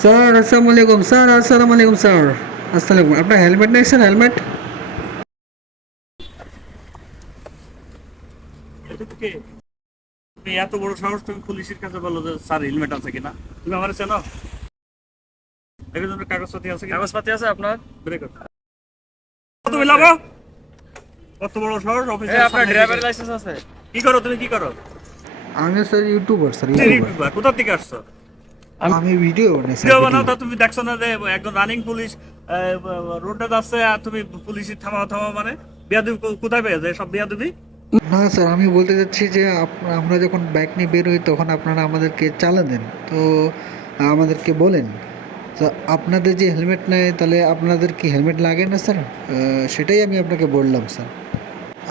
Sir আসসালামু আলাইকুম sir, আসসালামু আলাইকুম স্যার। আসসালামু আলাইকুম। আপনার হেলমেট নেই স্যার? হেলমেট? এটা তো কে? তুমি এত বড় সাহস, তুমি পুলিশের কাছে বলো যে স্যার হেলমেট আছে কিনা? তুমি আমার চেনো? এর জন্য কাগজপাতি আছে কিনা? কাগজপাতি আছে আপনার? বের করো। তুমি লাগো। কত বড় সাহস এই অফিসার আপনার সামনে ড্রাইভার এসে- লাইসেন্স আছে? কি করো তুমি, কি করো? আমি স্যার ইউটিউবার স্যার, তুমি ইউটিউবার। ইউটিউবার, কোথা থেকে আসছো? আমি ভিডিও বানাই স্যার, ভিডিও বানাও ভিডিও। তা তুমি দেখছো না যে একজন রানিং পুলিশ রোডে যাচ্ছে আর তুমি পুলিশের থামাও থামাও মানে বেয়াদবি কোথায় পেয়েছে সব বেয়াদবি? না স্যার, আমি বলতে চাচ্ছি যে আমরা যখন বাইক নিয়ে বের হই তখন আপনারা আমাদেরকে চালান দেন, তো আমাদেরকে বলেন। তো আপনাদের যে হেলমেট নেয়, তাহলে আপনাদের কি হেলমেট লাগে না স্যার? সেটাই আমি আপনাকে বললাম স্যার।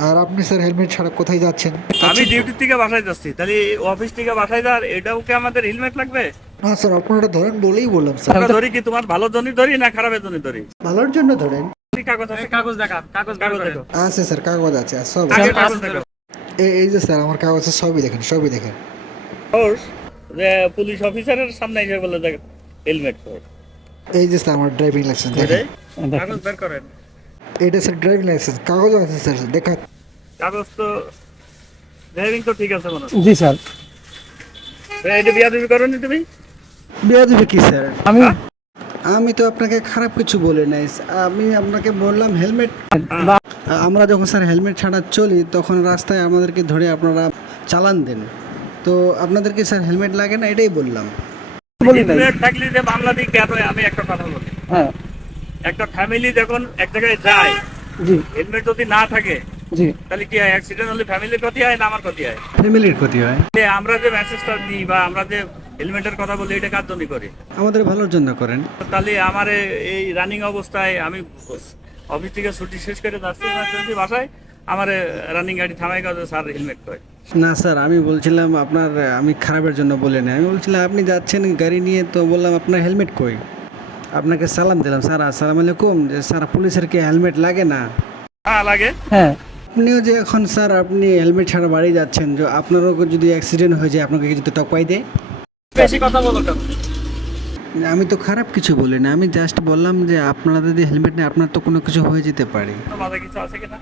আর আপনি স্যার হেলমেট ছাড়া কোথায় যাচ্ছেন? আমি ডিউটি থেকে বাসায় যাচ্ছি, তাহলে অফিস থেকে বাসায় যাওয়ার এটাও কি আমাদের হেলমেট লাগবে? না স্যার, আপনারা ধরেন বলেই বললাম স্যার। আমরা ধরি কি তোমার ভালো জন্য ধরি না খারাপের জন্য ধরি? ভালোর জন্য ধরেন। কি কাগজ আছে? কাগজ দেখা, কাগজ কাগজ কাগজ দেখো। আছে স্যার, কাগজ আছে, আর সব আগে আছে। কাগজ দেখো। এই যে স্যার আমার কাগজ আছে, সবই দেখেন, সবই দেখেন। সোর্স যে পুলিশ অফিসারের সামনে এসে বলে দেখ হেলমেট পর। এই যে স্যার আমার ড্রাইভিং লাইসেন্স দেখেন। কাগজ বের করেন। এটা স্যার ড্রাইভিং লাইসেন্স, কাগজও আছে স্যার, দেখা। কাগজ তো ড্রাইভিং তো ঠিক আছে মনে হয়। জি স্যার। এটা বিয়াদবি করনি তুমি? বিয়া দেবে কি স্যার? আমি আমি তো আপনাকে খারাপ কিছু বলি নাই, আমি আপনাকে বললাম হেলমেট। আমরা যখন স্যার হেলমেট ছাড়া চলি তখন রাস্তায় আমাদেরকে ধরে আপনারা চালান দেন, তো আপনাদেরকে স্যার হেলমেট লাগে না, এটাই বললাম। বলি নাই। হেলমেট থাকলে যে বাংলা দিক কেন হয়? আমি একটা কথা বলি, হ্যাঁ একটা ফ্যামিলি যখন এক জায়গায় যায়, জি হেলমেট যদি না থাকে জি তাহলে কি হয়? অ্যাক্সিডেন্ট হলে ফ্যামিলির ক্ষতি হয় না আমার ক্ষতি হয়? ফ্যামিলির ক্ষতি হয়। যে আমরা যে মেসেজটা দিই বা আমরা যে হেলমেটের কথা বলি, এটা কার জন্য করি? আমাদের ভালোর জন্য করেন। তাহলে আমার এই রানিং অবস্থায় আমি অফিস থেকে ছুটি শেষ করে যাচ্ছি ইমার্জেন্সি বাসায়, আমার রানিং গাড়ি থামাই কাজে স্যার হেলমেট কয়। না স্যার, আমি বলছিলাম আপনার, আমি খারাপের জন্য বলে না, আমি বলছিলাম আপনি যাচ্ছেন গাড়ি নিয়ে, তো বললাম আপনার হেলমেট কই, আপনাকে সালাম দিলাম স্যার, আসসালামু আলাইকুম, যে স্যার পুলিশের কি হেলমেট লাগে না? হ্যাঁ লাগে। হ্যাঁ আপনিও যে এখন স্যার আপনি হেলমেট ছাড়া বাড়ি যাচ্ছেন, যে আপনারও যদি অ্যাক্সিডেন্ট হয়ে যায় আপনাকে যদি টপাই দেয়? বেশি কথা বলো কেন? আমি তো খারাপ কিছু বলি না, আমি জাস্ট বললাম যে আপনারা যদি হেলমেট নেই আপনার তো কোনো কিছু হয়ে যেতে পারে। মাথায় কিছু আছে কিনা?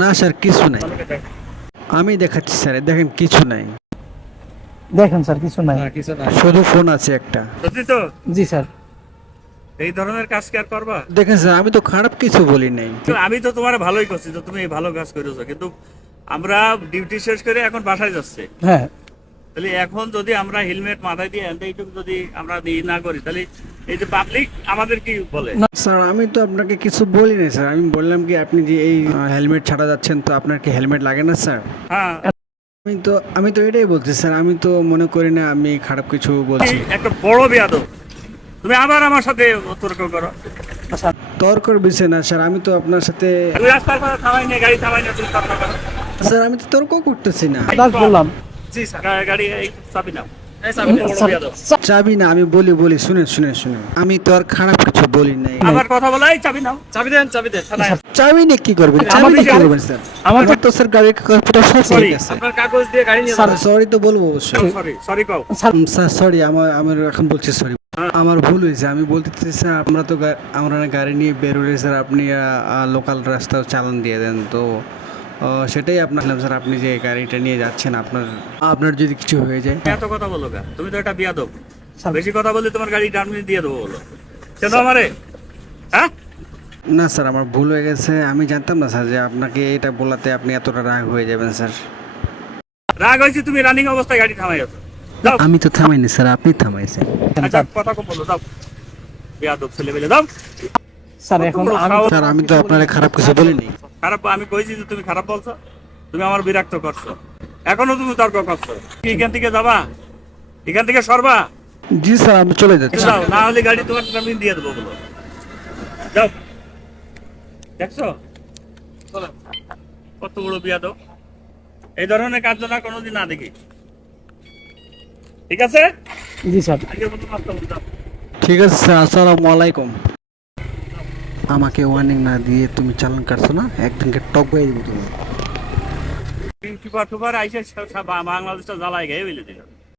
না স্যার, কিছু নাই। তাহলে দেখো। আমি দেখাচ্ছি স্যার, দেখেন কিছু নাই, দেখেন স্যার কিছু নাই। কিছু না। শুধু ফোন আছে একটা। সত্যি তো? জি স্যার। এই ধরনের কাজ কি আর করবা? দেখেন স্যার, আমি তো খারাপ কিছু বলি নাই। আমি তো তোমার ভালোই করছি, তো তুমি ভালো কাজ করেছো, কিন্তু আমরা ডিউটি শেষ করে এখন বাসায় যাচ্ছে, হ্যাঁ তাহলে এখন যদি আমরা হেলমেট মাথায় দিয়ে এইটুকু যদি আমরা না করি, তাহলে এই যে পাবলিক আমাদের কি বলে? স্যার আমি তো আপনাকে কিছু বলি নাই স্যার, আমি বললাম কি আপনি যে এই হেলমেট ছাড়া যাচ্ছেন, তো আপনার কি হেলমেট লাগে না স্যার? হ্যাঁ, আমি তো এটাই বলছি স্যার, আমি তো মনে করি না আমি খারাপ কিছু বলছি। একটা বড় বেয়াদব, তুমি আবার আমার সাথে তর্ক করো। তর্কর বিষয় না স্যার, আমি তো আপনার সাথে, তুমি রাস্তার পাশে থামাই না, গাড়ি থামাই না, তুমি তর্ক করো। স্যার আমি তো তর্ক করতেছি না। দাস বললাম। জি স্যার, গাড়ি এই চাবি নাও। এই স্যার, চাবি বড় বেয়াদব। চাবি না, আমি বলি শুনেন, আমি তো আর খারাপ কিছু বলি নাই। আবার কথা বলা, এই চাবি নাও। চাবি দেন, চাবি দেন। চাবি নিয়ে কি করবেন? চাবি আমাদের নিয়ে কি গাড়ি- করবেন স্যার? আমার তো- আমার তো স্যার গাড়ির কাগজপত্র সব Sorry, ঠিক আছে। আপনার কাগজ দিয়ে গাড়ি নিয়ে স্যার যাবেন। সরি তো বলবো অবশ্যই। সরি কও। স্যার সরি, আমার এখন বলছি সরি, আমার ভুল হয়েছে। আমি বলতে চাইছি স্যার, আমরা গাড়ি নিয়ে বের হলে স্যার আপনি লোকাল রাস্তাও চালান দিয়ে দেন, তো সেটাই আপনার স্যার, আপনি যে গাড়িটা নিয়ে যাচ্ছেন আপনার যদি কিছু হয়ে যায়। এত কথা বলো কেন? তুমি তো একটা বিয়াদব। স্যার। বেশি কথা বললে তোমার গাড়ি টার্মিনে দিয়ে দেবো বলো। কেন আমারে? হ্যাঁ? না স্যার, আমার ভুল হয়ে গেছে, আমি জানতাম না স্যার যে আপনাকে এটা বলাতে আপনি এতটা রাগ হয়ে যাবেন স্যার। রাগ হয়েছে, তুমি রানিং অবস্থায় গাড়ি থামাই আছো। যাও। আমি তো থামাইনি স্যার, আপনি থামাইছেন। আচ্ছা, কথা কম বলো, দাও। বিয়াদব ছেলে পেলে, দাও। স্যার এখন আমি স্যার আমি তো আপনার খারাপ কিছু বলিনি। খারাপ আমি কইছি যে তুমি খারাপ বলছো, তুমি আমার বিরক্ত করছো, এখনো তুমি তর্ক করছো। কি এখান থেকে যাবা? এখান থেকে সরবা? জি স্যার, আমি চলে যাচ্ছি। যাও, না হলে গাড়ি তোমার টার্মিন দিয়ে দেবো বলো। যাও। দেখছো কত বড় বিয়াদব? এই ধরনের কাজ না কোনোদিন না দেখি। ঠিক আছে? জি স্যার। আজকের মতো মাফ করুন, যাও। ঠিক আছে স্যার, আসসালামু আলাইকুম। আমাকে ওয়ার্নিং না দিয়ে তুমি চালান কাটছো না, একদিনকে টপ গাই দেবো তুমি। টিপার আইসে বাংলাদেশটা জ্বালায় গিয়ে বলে দিল।